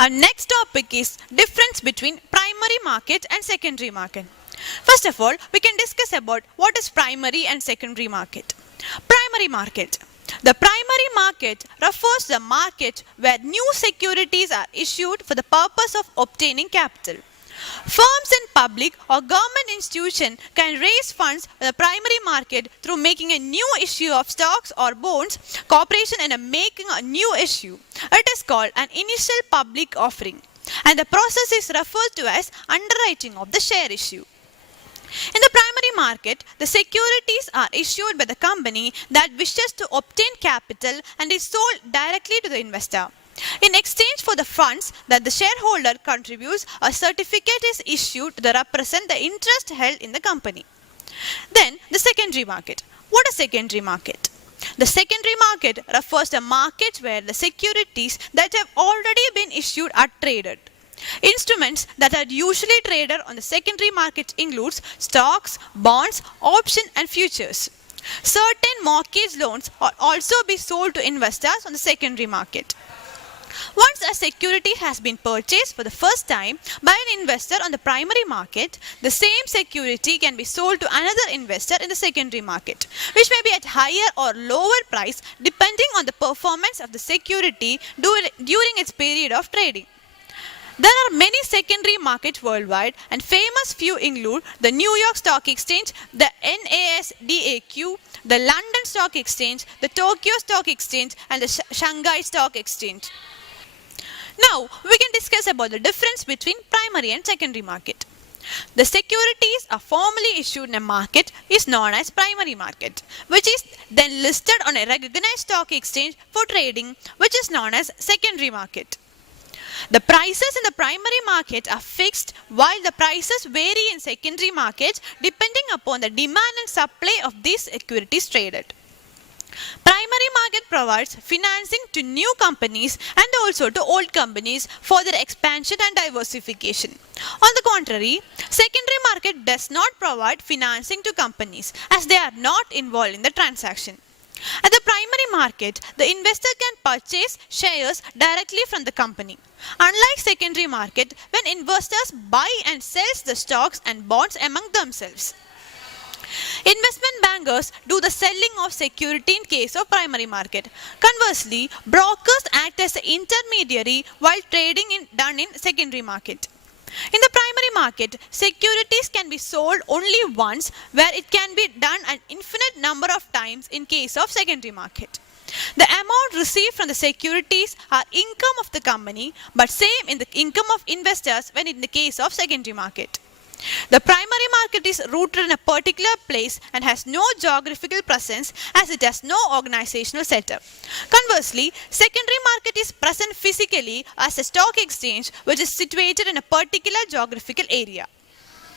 Our next topic is difference between primary market and secondary market. First of all, we can discuss about what is primary and secondary market. Primary market. The primary market refers to the market where new securities are issued for the purpose of obtaining capital. Firms and public or government institutions can raise funds for the primary market through making a new issue of stocks or bonds, corporation and making a new issue. It is called an initial public offering, and the process is referred to as underwriting of the share issue. In the primary market, the securities are issued by the company that wishes to obtain capital and is sold directly to the investor. In exchange for the funds that the shareholder contributes, a certificate is issued to represent the interest held in the company. Then, the secondary market. What is secondary market? The secondary market refers to a market where the securities that have already been issued are traded. Instruments that are usually traded on the secondary market includes stocks, bonds, options and futures. Certain mortgage loans are also be sold to investors on the secondary market. Once a security has been purchased for the first time by an investor on the primary market, the same security can be sold to another investor in the secondary market, which may be at higher or lower price depending on the performance of the security during its period of trading. There are many secondary markets worldwide, and famous few include the New York Stock Exchange, the NASDAQ, the London Stock Exchange, the Tokyo Stock Exchange and the Shanghai Stock Exchange. Now, we can discuss about the difference between primary and secondary market. The securities are formally issued in a market is known as primary market, which is then listed on a recognized stock exchange for trading, which is known as secondary market. The prices in the primary market are fixed, while the prices vary in secondary markets depending upon the demand and supply of these securities traded. Primary market provides financing to new companies and also to old companies for their expansion and diversification. On the contrary, secondary market does not provide financing to companies as they are not involved in the transaction. At the primary market, the investor can purchase shares directly from the company. Unlike secondary market, when investors buy and sell the stocks and bonds among themselves. Investment bankers do the selling of security in case of primary market. Conversely, brokers act as an intermediary while trading done in secondary market. In the primary market, securities can be sold only once, where it can be done an infinite number of times in case of secondary market. The amount received from the securities are income of the company, but same in the income of investors when in the case of secondary market. The primary market is rooted in a particular place and has no geographical presence as it has no organizational setup. Conversely, secondary market is present physically as a stock exchange which is situated in a particular geographical area.